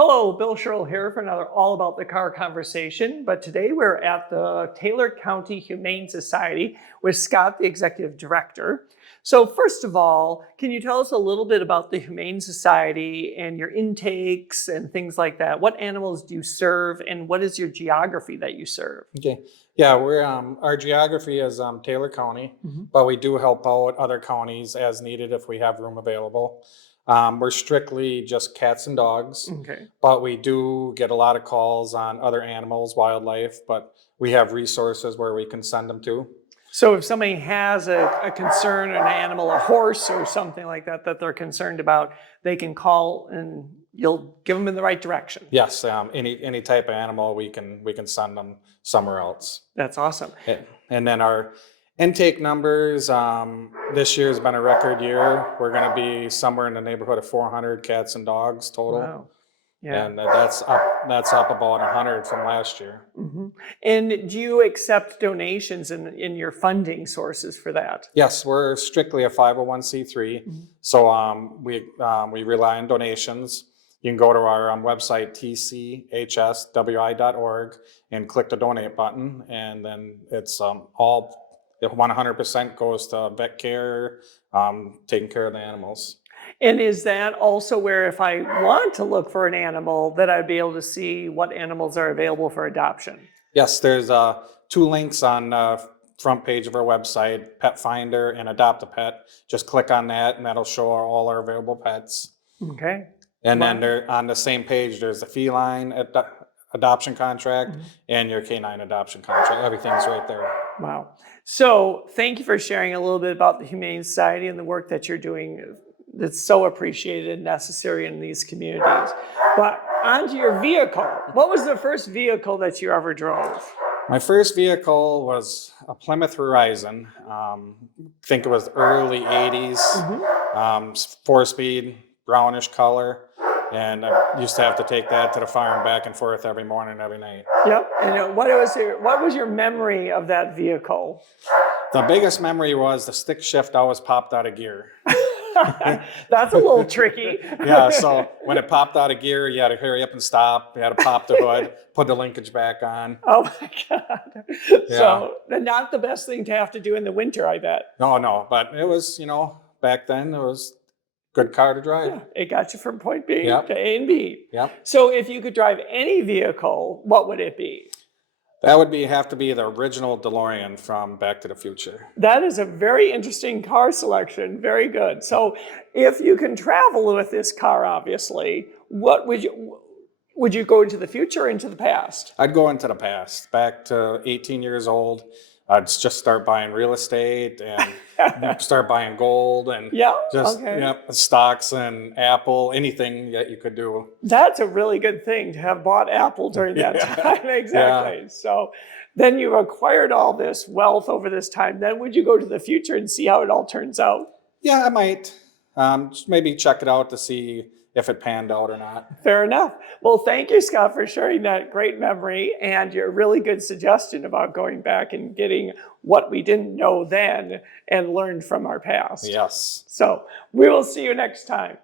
Hello, Bill Schierl here for another All About the Car conversation. But today we're at the Taylor County Humane Society with Scott, the Executive Director. So first of all, can you tell us a little bit about the Humane Society and your intakes and things like that? What animals do you serve and what is your geography that you serve? Okay. Yeah, we're our geography is Taylor County, but we do help out other counties as needed if we have room available. We're strictly just cats and dogs, Okay. but we do get a lot of calls on other animals, wildlife, but we have resources where we can send them to. So if somebody has a concern, an animal, a horse or something like that, that they're concerned about, they can call and you'll give them in the right direction. Yes, any type of animal we can send them somewhere else. That's awesome. And then our intake numbers, this year has been a record year. We're going to be somewhere in the neighborhood of 400 cats and dogs total. Wow. Yeah. And that's up about 100 from last year. Mm-hmm. And do you accept donations in your funding sources for that? Yes, we're strictly a 501c3. Mm-hmm. So we rely on donations. You can go to our website, tchswi.org, and click the donate button. And then it's all 100% goes to vet care, taking care of the animals. And is that also where if I want to look for an animal, that I'd be able to see what animals are available for adoption? Yes, there's 2 links on the front page of our website, Pet Finder and Adopt a Pet. Just click on that and that'll show all our available pets. Okay. And then there, on the same page, there's the feline adoption contract and your canine adoption contract. Everything's right there. Wow. So thank you for sharing a little bit about the Humane Society and the work that you're doing. That's so appreciated and necessary in these communities. But onto your vehicle. What was the first vehicle that you ever drove? My first vehicle was a Plymouth Horizon. I think it was early 80s, 4-speed, brownish color. And I used to have to take that to the farm back and forth every morning, every night. Yep. And what was your memory of that vehicle? The biggest memory was the stick shift always popped out of gear. That's a little tricky. Yeah, so when it popped out of gear, you had to hurry up and stop. You had to pop the hood, put the linkage back on. Oh my God. Yeah. So not the best thing to have to do in the winter, I bet. No, but it was, back then it was a good car to drive. Yeah, it got you from point B to A and B. Yep. So if you could drive any vehicle, what would it be? That would have to be the original Delorean from Back to the Future. That is a very interesting car selection. Very good. So if you can travel with this car, obviously, what would you go into the future or into the past? I'd go into the past, back to 18 years old. I'd just start buying real estate and start buying gold and stocks and Apple, anything that you could do. That's a really good thing to have bought Apple during that time. Exactly. Yeah. So then you acquired all this wealth over this time. Then would you go to the future and see how it all turns out? Yeah, I might. Maybe check it out to see if it panned out or not. Fair enough. Well, thank you, Scott, for sharing that great memory and your really good suggestion about going back and getting what we didn't know then and learned from our past. Yes. So we will see you next time.